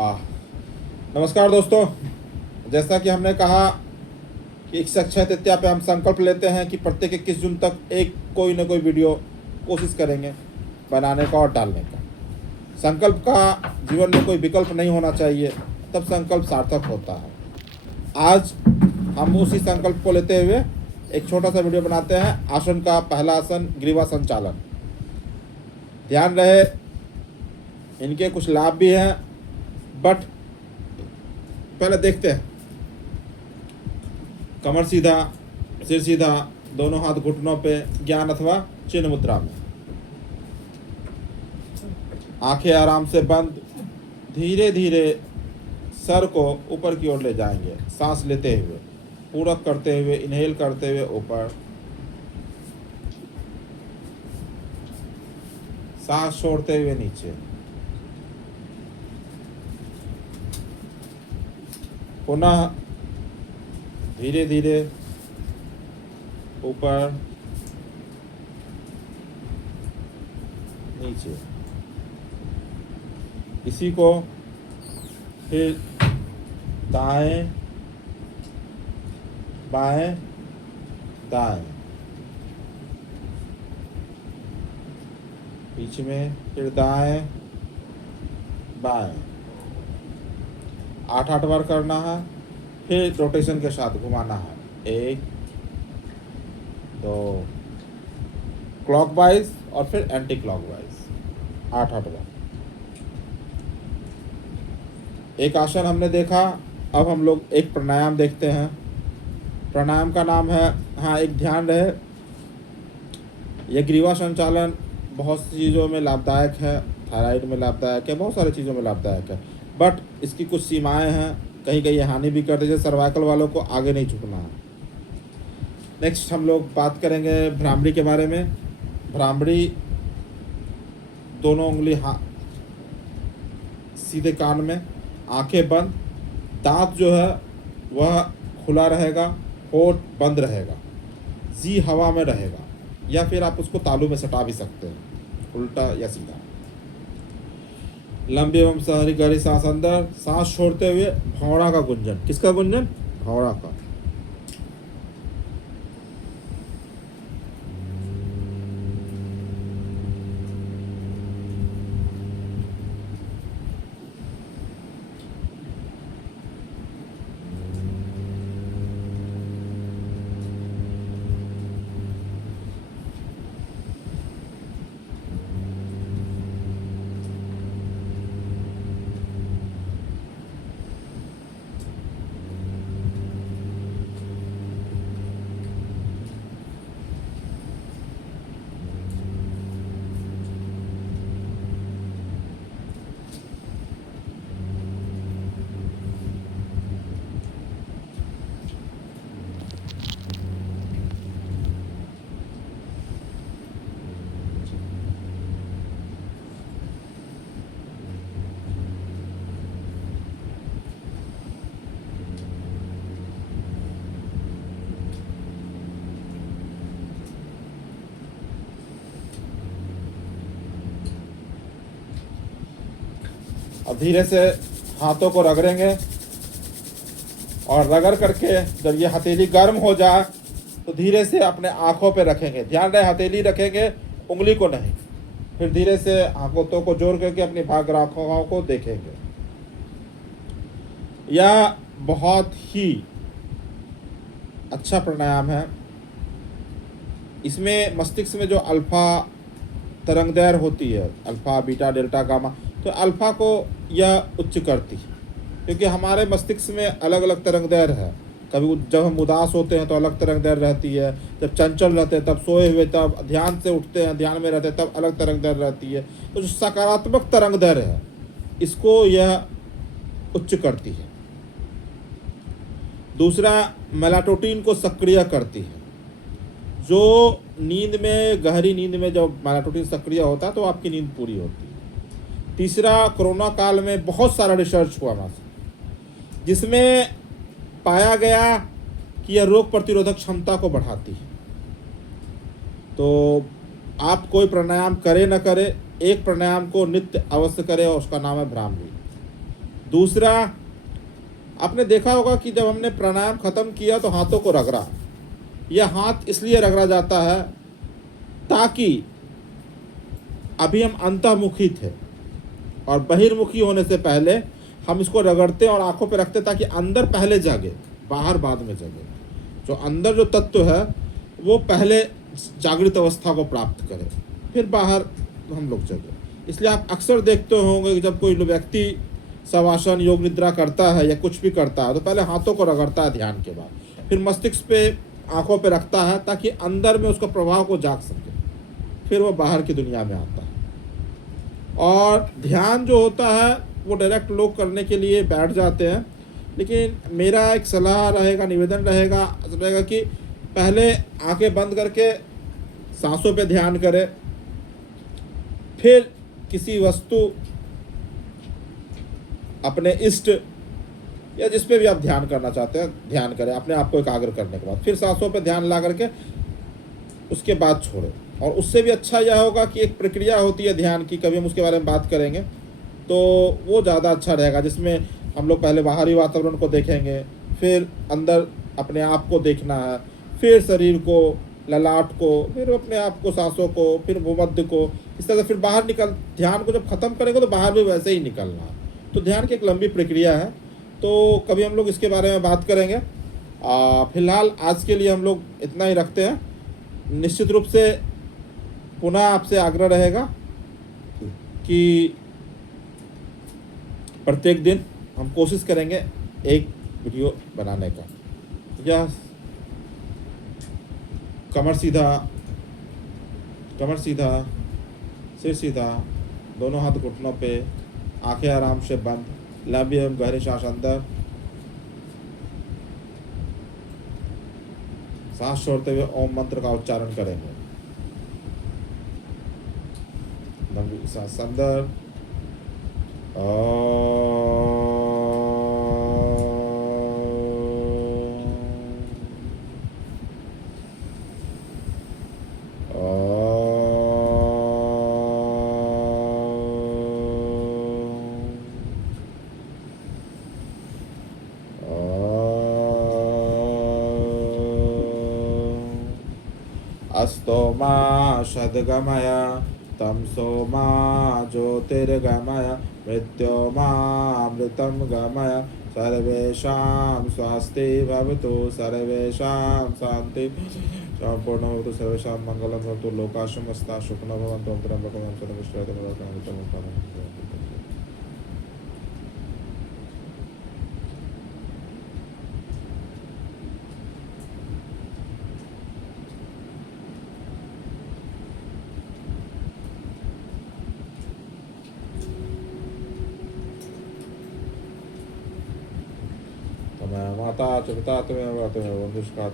आ, नमस्कार दोस्तों। जैसा कि हमने कहा कि 1 तृतीया पे हम संकल्प लेते हैं कि प्रत्येक 21 जून तक एक कोई ना कोई वीडियो कोशिश करेंगे बनाने का और डालने का। संकल्प का जीवन में कोई विकल्प नहीं होना चाहिए, तब संकल्प सार्थक होता है। आज हम उसी संकल्प को लेते हुए एक छोटा सा वीडियो बनाते हैं। आसन का पहला आसन ग्रीवा संचालन। ध्यान रहे, इनके कुछ लाभ भी हैं, बट पहले देखते हैं। कमर सीधा, सिर सीधा, दोनों हाथ घुटनों पे, ज्ञान अथवा चिन्ह मुद्रा में। आंखें आराम से बंद, धीरे धीरे सर को ऊपर की ओर ले जाएंगे। सांस लेते हुए, पूरक करते हुए, इनहेल करते हुए ऊपर, सांस छोड़ते हुए नीचे। पुनः धीरे धीरे ऊपर, नीचे। इसी को फिर दाएं बाएं दाएं, बीच में फिर दाएं बाएं। 8 बार करना है। फिर रोटेशन के साथ घुमाना है। 1 2 क्लॉकवाइज और फिर एंटी क्लॉकवाइज। 8 बार। एक आसन हमने देखा। अब हम लोग एक प्राणायाम देखते हैं। प्राणायाम का नाम है, हाँ एक ध्यान रहे, यह ग्रीवा संचालन बहुत सी चीज़ों में लाभदायक है। थायराइड में लाभदायक है, बहुत सारी चीज़ों में लाभदायक है, बट इसकी कुछ सीमाएं हैं। कहीं कहीं हानि भी करते हैं। जैसे सर्वाइकल वालों को आगे नहीं झुकना है। नेक्स्ट हम लोग बात करेंगे भ्रामरी के बारे में। भ्रामरी, दोनों उंगली सीधे कान में, आंखें बंद, दांत जो है वह खुला रहेगा, होठ बंद रहेगा, जी हवा में रहेगा, या फिर आप उसको तालू में सटा भी सकते हैं, उल्टा या सीधा। लंबी एवं सहरी गहरी सांस अंदर, सांस छोड़ते हुए भौंरा का गुंजन। किसका गुंजन? भौंरा का। अब धीरे से हाथों को रगड़ेंगे और रगड़ करके जब ये हथेली गर्म हो जाए तो धीरे से अपने आंखों पे रखेंगे। ध्यान रहे, हथेली रखेंगे, उंगली को नहीं। फिर धीरे से आंखों को जोड़ करके अपनी भाग आंखों को देखेंगे। यह बहुत ही अच्छा प्राणायाम है। इसमें मस्तिष्क में जो अल्फा तरंगदैर्घ्य होती है, अल्फा बीटा डेल्टा गामा, तो अल्फा को यह उच्च करती है, क्योंकि हमारे मस्तिष्क में अलग अलग तरंगदैर्घ्य है। कभी जब हम उदास होते हैं तो अलग तरंगदैर्घ्य रहती है, जब चंचल रहते हैं, तब सोए हुए, तब ध्यान से उठते हैं, ध्यान में रहते हैं, तब अलग तरंगदैर्घ्य रहती है। तो जो सकारात्मक तरंगदैर्घ्य है, इसको यह उच्च करती है। दूसरा, मेलाटोनिन को सक्रिय करती है। जो नींद में, गहरी नींद में जब मेलाटोनिन सक्रिय होता है तो आपकी नींद पूरी होती है। तीसरा, कोरोना काल में बहुत सारा रिसर्च हुआ वहाँ से, जिसमें पाया गया कि यह रोग प्रतिरोधक क्षमता को बढ़ाती है। तो आप कोई प्राणायाम करे न करे, एक प्राणायाम को नित्य अवश्य करें, और उसका नाम है भ्रामरी। दूसरा, आपने देखा होगा कि जब हमने प्राणायाम खत्म किया तो हाथों को रगड़ा। यह हाथ इसलिए रगड़ा जाता है ताकि अभी हम अंतर्मुखी थे और बहिर्मुखी होने से पहले हम इसको रगड़ते और आंखों पे रखते ताकि अंदर पहले जागे, बाहर बाद में जागे। जो अंदर जो तत्व है वो पहले जागृत अवस्था को प्राप्त करे, फिर बाहर हम लोग जगे। इसलिए आप अक्सर देखते होंगे कि जब कोई व्यक्ति शवासन योग निद्रा करता है या कुछ भी करता है तो पहले हाथों को रगड़ता है ध्यान के बाद, फिर मस्तिष्क पे आंखों पे रखता है ताकि अंदर में उसका प्रभाव को जाग सके, फिर वो बाहर की दुनिया में आता है। और ध्यान जो होता है वो डायरेक्ट लोग करने के लिए बैठ जाते हैं, लेकिन मेरा एक सलाह रहेगा, निवेदन रहेगा कि पहले आंखें बंद करके सांसों पे ध्यान करें, फिर किसी वस्तु, अपने इष्ट या जिस पे भी आप ध्यान करना चाहते हैं ध्यान करें अपने आप को एकाग्र करने के बाद, फिर सांसों पे ध्यान ला करके उसके बाद छोड़ें। और उससे भी अच्छा यह होगा कि एक प्रक्रिया होती है ध्यान की, कभी हम उसके बारे में बात करेंगे, तो वो ज़्यादा अच्छा रहेगा, जिसमें हम लोग पहले बाहरी वातावरण को देखेंगे, फिर अंदर अपने आप को देखना है, फिर शरीर को, ललाट को, फिर अपने आप को, सांसों को, फिर भूमध्य को, इस तरह से फिर बाहर निकल। ध्यान को जब ख़त्म करेंगे तो बाहर भी वैसे ही निकलना है। तो ध्यान की एक लंबी प्रक्रिया है, तो कभी हम लोग इसके बारे में बात करेंगे। फिलहाल आज के लिए हम लोग इतना ही रखते हैं। निश्चित रूप से पुनः आपसे आग्रह रहेगा कि प्रत्येक दिन हम कोशिश करेंगे एक वीडियो बनाने का। या कमर सीधा, सिर सीधा, दोनों हाथ घुटनों पे, आंखें आराम से बंद, लंबी एवं गहरी सांस अंदर, सांस छोड़ते हुए ओम मंत्र का उच्चारण करेंगे। लंबी सांस अंदर, अस्तो मा सद्गमय तमसो मा ज्योतिर्गमय मृत्योर्मामृतं गमय सर्वेषां स्वस्ति भवतु सर्वेषां शान्ति सम्पूर्णमस्तु सर्वेषां मङ्गलं भवतु लोकाः समस्ताः सुखिनो भवन्तु ओं त्र्यम्बकं शरणागतं माता च पिता त्वमेव वंदुष्का